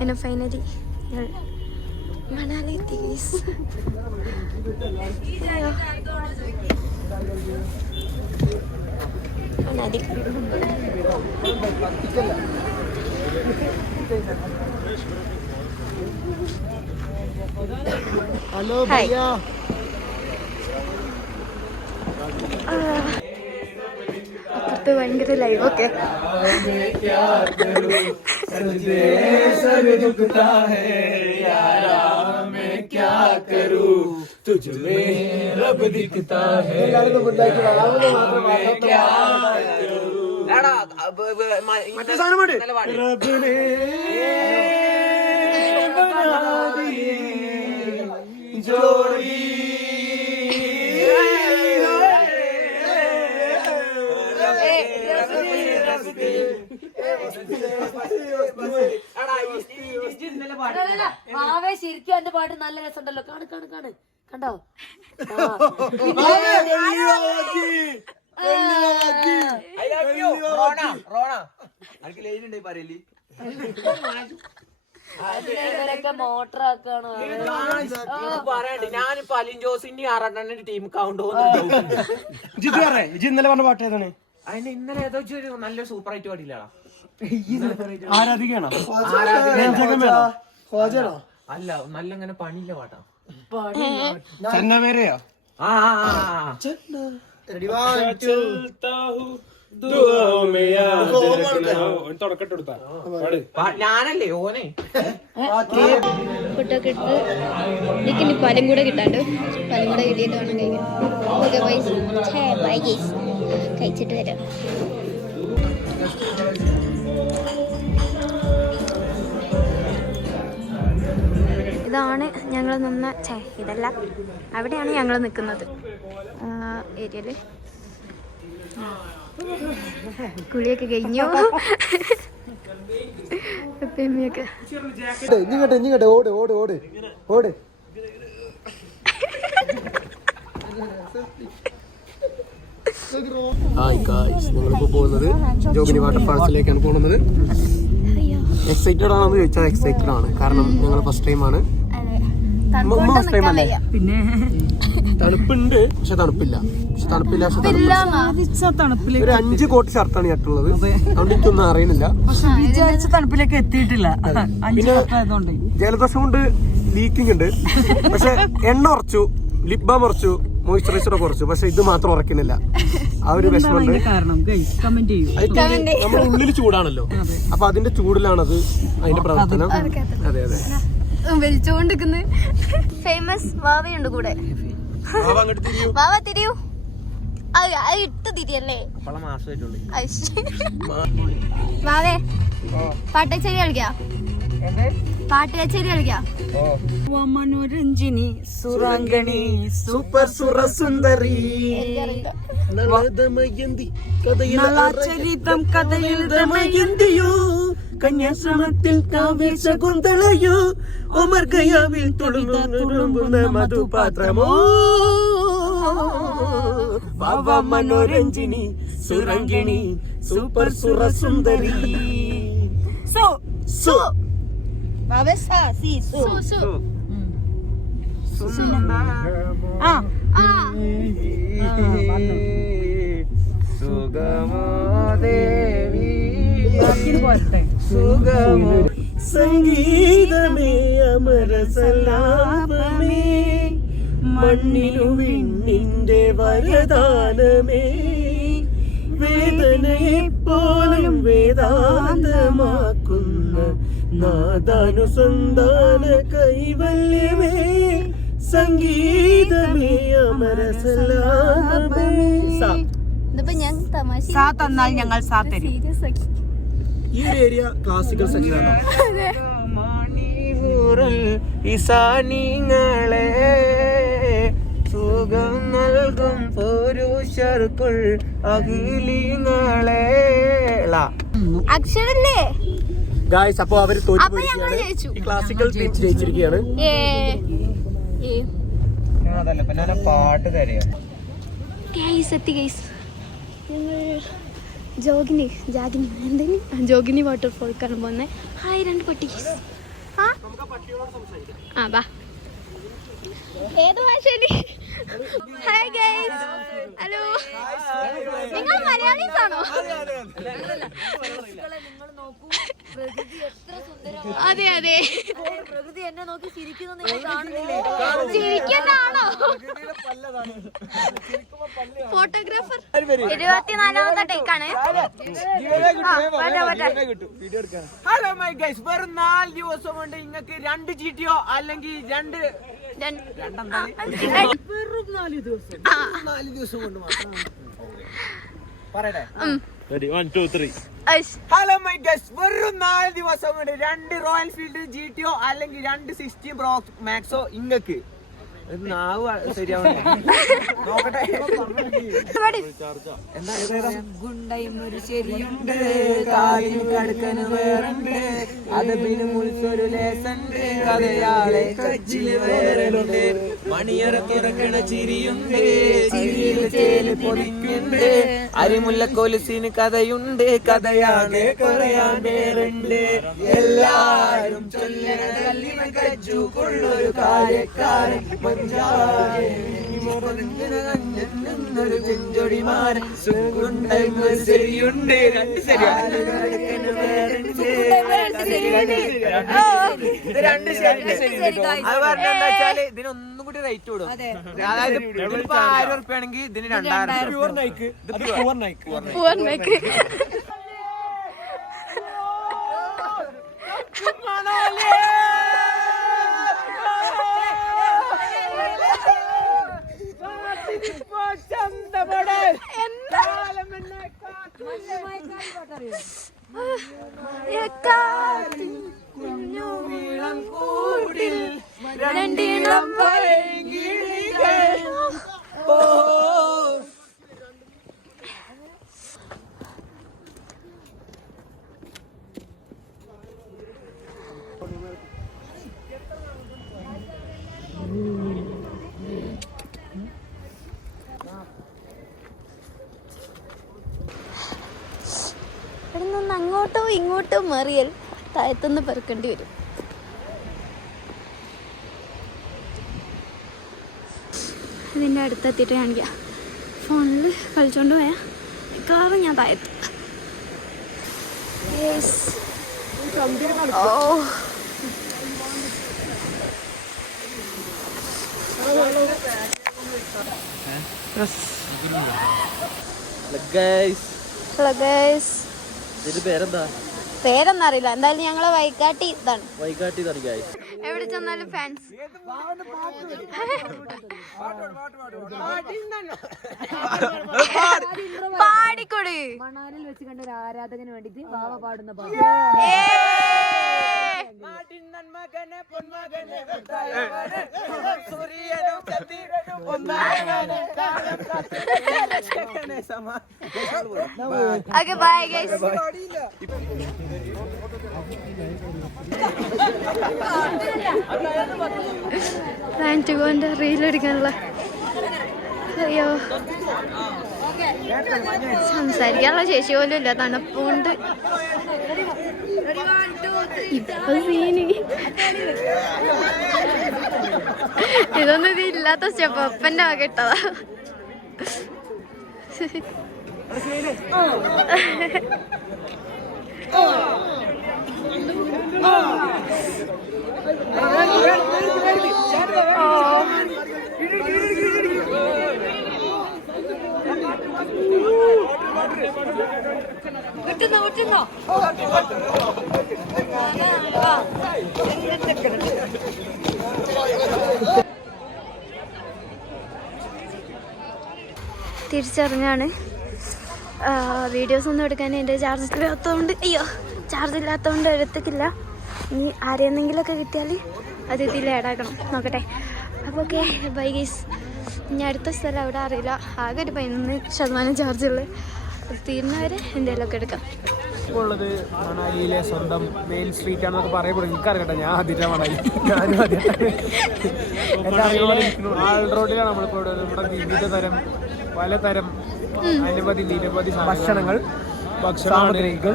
അങ്ങനെ ഫൈനലി മണാലി എത്തി guys. Manali hello ഭയ്യ. അത് ഭയങ്കര ലൈവ് ഒക്കെ. മറ്റേ സാധനം ജോഡി മാവേ ശരിക്കും എന്റെ പാട്ട് നല്ല രസമുണ്ടല്ലോ. കാണു കാണു കാണു കണ്ടോ? മോട്ടറാക്കാണ് പറയണ്ട്. ഞാനിപ്പോ അലിൻ ജോസിന്റെ 6 ടീം കൗണ്ട് ഇന്നലെ പറഞ്ഞ പാട്ട് ഏതാണ്? അതിന് ഇന്നലെ ഏതോ ഒരു നല്ല സൂപ്പർ ആയിട്ട് പാടില്ല. ആരാധികയാണോ? അല്ല, നല്ല ഇങ്ങനെ പണിയില്ല പാട്ടാ. ചെന്നമേരയോ? ഞാനല്ലേ ഓനെ ഫുഡൊക്കെ എടുത്ത് എനിക്കിനി പാലും കൂടെ കിട്ടാണ്ട്. പാലും കൂടെ കിട്ടിയിട്ട് വേണം കഴിക്കാൻ. Okay bye guys. കഴിച്ചിട്ട് വരാം. ഇതാണ് ഞങ്ങൾ നിന്ന ഇതല്ല, അവിടെയാണ് ഞങ്ങൾ നിൽക്കുന്നത്. ഏരിയയില് കുളിയൊക്കെ കഴിഞ്ഞു. പെമ്മിയൊക്കെ ഓട് ഓട് ഓട് ഓട്. ഹായ് ഗായ്സ്, ഞങ്ങളിപ്പോൾ പോകുന്നത് ജോഗിനി വാട്ടർഫാൾസിലേക്കാണ് പോകുന്നത്. എക്സൈറ്റഡ് ആണെന്ന് ചോദിച്ചാൽ എക്സൈറ്റഡ് ആണ്. കാരണം ഞങ്ങൾ ഫസ്റ്റ് ടൈമാണ്. ഫസ്റ്റ് ടൈം അല്ലേ? പിന്നെ തണുപ്പുണ്ട്, പക്ഷെ തണുപ്പില്ല. ഒരു 5 കോട്ട് ഷർട്ടാണ് ഞാട്ടുള്ളത്. അതുകൊണ്ട് എനിക്കൊന്നും അറിയുന്നില്ല. വിചാരിച്ച തണുപ്പിലേക്ക് എത്തിയിട്ടില്ല. പിന്നെ ജലദോഷം കൊണ്ട് ലീക്കിംഗ് ഉണ്ട്. പക്ഷെ എണ്ണ ഉറച്ചു, ലിപ് ബാം ഉറച്ചു, മോയ്സ്ചറൈസർ കുറച്ചു. പക്ഷെ ഇത് മാത്രം ഉറക്കുന്നില്ല. ആ ഒരു വിഷമമുണ്ട്. നമ്മുടെ ഉള്ളിൽ ചൂടാണല്ലോ, അപ്പൊ അതിന്റെ ചൂടിലാണത് അതിന്റെ പ്രവർത്തനം. അതെ അതെ. വലിച്ചോണ്ടിരിക്കുന്ന ഫേമസ് വാവയുണ്ട് കൂടെ. വാവ തിരിയൂ. ഇട്ട് തിരിയല്ലേ വാവേ? പാട്ടച്ചേരി കളിക്കാം. പാട്ടച്ചേരി കളിക്കാം. മനോരഞ്ജിനി സുരാംഗണി സൂപ്പർ സുരസുന്ദരി ചരിതം കഥയിൽ ദമയന്തിയോ കന്യാശ്രമത്തിൽ കാവ്യശകുന്തളയോ ഒമർ ഗയാവിൽ തുളുമ്പുന്ന മധുപാത്രമോ വാവ മനോരഞ്ജിനി സുരംഗിണി സൂപ്പർ സുരസുന്ദരി. സോ സോ വാവേ സാ സി സോ സോ സംഗീതമേ അമരസലാപമേ മണ്ണിനു വിണ്ണിന്റെ വരദാനമേ വേദനയെപ്പോലും വേദാന്തമാക്കുന്ന നാദാനുസന്ധാന കൈവല്യമേ സംഗീതമേ അമരസലാപമേ. സാ തന്നാൽ ഞങ്ങൾ സാ തരും. ഈ ഒരു ഏരിയ ക്ലാസിക്കൽ സെക്ഷനാണോ? ഈസാനിങ്ങളെ സുഖം നൽകും പുരുഷർക്കുൾ അഖിലിങ്ങളെ. അക്ഷരല്ലേ ഗായ്സ്? അപ്പൊ അവര് തോറ്റുപോയിരിക്കുകയാണ്. Classical team ജയിച്ചിരിക്കുകയാണ്. പാട്ട് തരാ ഗൈസ് എത്തി ഗൈസ്. ജോഗിനി വാട്ടർഫോൾക്കാണ് പോകുന്നത്. ഹായ് 2 പട്ടി. ആ ബാ. ഏത് ഭാഷയില്? Hi guys. ഹലോ. നിങ്ങൾ മലയാളീസ് ആണോ? അതെ അതെ. പ്രകൃതി എന്നെ നോക്കി ചിരിക്കുന്നു നിങ്ങൾ കാണുന്നില്ലേ? ചിരിക്കുന്നതാണോ? ഫോട്ടോഗ്രാഫർ 24ാമത്തെ ടേക്കാണ്. ഹലോ മൈ ഗൈസ്, വെറും 4 ദിവസം കൊണ്ട് നിങ്ങൾക്ക് 2 GTO അല്ലെങ്കിൽ 2 ദിവസം കൊണ്ട് മാത്രം പറയട്ടെ. ഹലോ മൈ ഗൈസ്, വെറും 4 ദിവസം കൊണ്ട് 2 റോയൽ ഫീൽഡ് GTO അല്ലെങ്കിൽ 2 16 Pro Maxo ഇങ്ങക്ക് ഗുണ്ടൈമൊരു ശരിയുണ്ട്, കാലിൽ കടക്കന് വേറുണ്ട്, അത് പിന്നെ മുൾസൊരു ലേസുണ്ട്, കഥയാളെ കച്ചില് വേറെയുണ്ട്, മണിയറ തുറക്കണ ചിരിയുണ്ട്, ചിരിയിൽ ചേല് പൊതിക്കുണ്ട്, അരിമുല്ലക്കൊലുസിന് കഥയുണ്ട്, കഥയാണ് പറയാൻ പേരുണ്ട്, എല്ലാരും ചൊല്ലണ കല്ലിമ കച്ചു കൊള്ളൊരു കാര്യക്കാരൻ ഒരു ചെഞ്ചൊടിമാരൻ ശരിയുണ്ട്. 2 ശരിയാണ്, 2 ശരി. അത് പറഞ്ഞെന്താ വെച്ചാല് ഇതിനൊന്നും കൂടി റേറ്റ് കൂടും. അതായത് ഇതിപ്പോ 1000 ഉറുപ്പ്യാണെങ്കിൽ ഇതിന് 2000. രണ്ടിളം ഇവിടെ നിന്ന് അങ്ങോട്ടോ ഇങ്ങോട്ടോ മറിയൽ താഴത്തുനിന്ന് പെറുക്കേണ്ടി വരും. ഇതിൻ്റെ അടുത്തെത്തിയിട്ട് കാണിക്കാം. ഫോണിൽ കളിച്ചോണ്ട് പോയാൽ മിക്കവാറും ഞാൻ താഴത്ത്. ഓ ഹലോ ഗൈസ്. പേരൊന്നും അറിയില്ല, എന്തായാലും ഞങ്ങളെ വൈകാട്ടി ഇതാണ്. എവിടെ ചെന്നാലും ഫാൻസ്. പാടിക്കൊടു. മണാലിൽ വെച്ച് കണ്ട ഒരു ആരാധകന് വേണ്ടിട്ട് വാവ പാടുന്ന പാട്ട്. Okay, bye guys. പ്ലാന്റ് കൊണ്ട് റീലെടുക്കാനുള്ള. അയ്യോ, സംസാരിക്കാനുള്ള ശേഷി പോലും ഇല്ല, തണുപ്പുകൊണ്ട്. ഇപ്പൊ സീനി ഇതൊന്നും ഇതില്ലാത്ത സ്റ്റെപ്പ് ഒപ്പൻ്റെ വക ഇട്ടതാ. തിരിച്ചറിഞ്ഞാണ്. വീഡിയോസ് ഒന്നും എടുക്കാൻ എൻ്റെ ചാർജില്ലാത്തതുകൊണ്ട്, ചാർജില്ലാത്തതുകൊണ്ട് എടുത്തിട്ടില്ല. ഇനി ആരെയെന്നെങ്കിലുമൊക്കെ കിട്ടിയാൽ അത് ഇതിൽ ആഡാക്കണം, നോക്കട്ടെ. അപ്പോൾ ഓക്കെ, ബൈ ഗൈസ്. ഇനി അടുത്ത സ്ഥലം അവിടെ അറിയില്ല, ആകെ ഒരു 11% ചാർജുള്ളൂ. അത് തീരുന്നവരെ എന്തെങ്കിലുമൊക്കെ എടുക്കാം. ഇപ്പോൾ ഉള്ളത് മണാലിയിലെ സ്വന്തം മെയിൻ സ്ട്രീറ്റ് ആണെന്നൊക്കെ പറയപ്പെടും. എനിക്കറിയട്ടെ, ഞാൻ ആദ്യമായിട്ടാണ് മണാലി. ഞാനും ആദ്യമായിട്ടാണ്. എൻ്റെ അറിയുമ്പോൾ ആൾ റോഡിലാണ് നമ്മളിപ്പോൾ ഇവിടെ. ഇവിടെ വിവിധ തരം, പലതരം നിരവധി ഭക്ഷണങ്ങൾ സാമഗ്രികൾ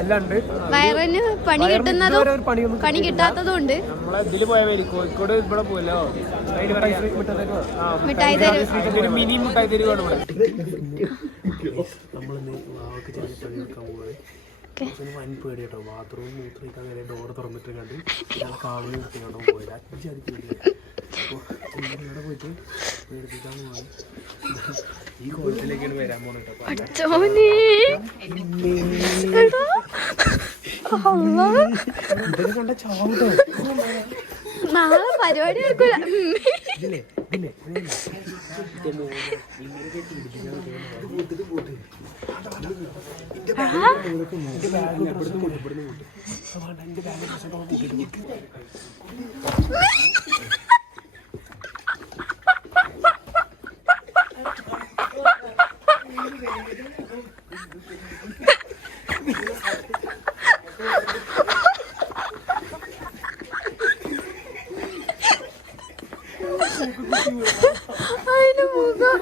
എല്ലാം ഉണ്ട്. വയറിന് പണി കിട്ടുന്നതും പണിയൊന്നും പണി കിട്ടാത്തതും ഉണ്ട്. നമ്മളെ ഇതില് പോയാൽ മതി, കോഴിക്കോട് ഇവിടെ പോയല്ലോ മിഠായി തരും. മിനി മിഠായി തരുവാണ് ഇവിടെ. നമ്മളിന്ന് വാവക്ക് ചെറിയ പണി വെക്കാൻ പോവാണ്. വൻ പേടി കേട്ടോ, ബാത്റൂം മൂത്രയിക്കാൻ നേരെ ഡോർ തുറന്നിട്ട് കണ്ട് ഞാൻ കാവിൽ നിർത്തിയാണോ പോയത്. അഞ്ചാതി പേടിയാണ്. അപ്പോൾ ഇവിടെ പോയിട്ട് പേടിപ്പിക്കാൻ പോവാണ്. ഈ കോളത്തിലേക്കാണ് വരാൻ പോകുന്നത്. ഇതൊക്കെ കണ്ട ചാവട്ടോ. നാളെ പരിപാടി എടുക്കൂല. അതിന് മുഖം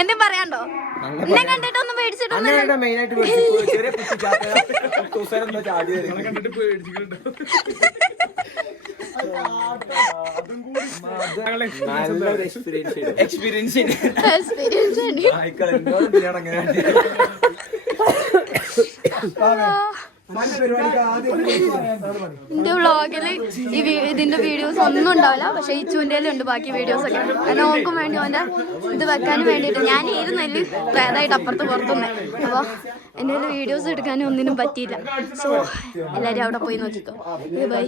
എന്ത് പറയാണ്ടോ? എന്നെ കണ്ടിട്ടൊന്നും പേടിച്ചിട്ടൊന്നും മെയിനായിട്ട് ചെറിയ കണ്ടിട്ട് പേടിച്ചിട്ടുണ്ടോ? എക്സ്പീരിയൻസ് എന്റെ വ്ളോഗില് ഇതിന്റെ വീഡിയോസ് ഒന്നും ഉണ്ടാവില്ല, പക്ഷെ ഇച്ചുവിന്റെ ഉണ്ട് ബാക്കി വീഡിയോസ് ഒക്കെ. കാരണം നോക്കും വേണ്ടി അവന്റെ ഇത് വെക്കാനും വേണ്ടിയിട്ട് ഞാൻ ഇരുന്നതിൽ പ്രേതായിട്ട് അപ്പുറത്ത് പുറത്തുനിന്ന്. അപ്പൊ എന്റെ വീഡിയോസ് എടുക്കാനും ഒന്നിനും പറ്റിയില്ല. സോ എല്ലാരും അവിടെ പോയി നോക്കിക്കോ. ബൈ.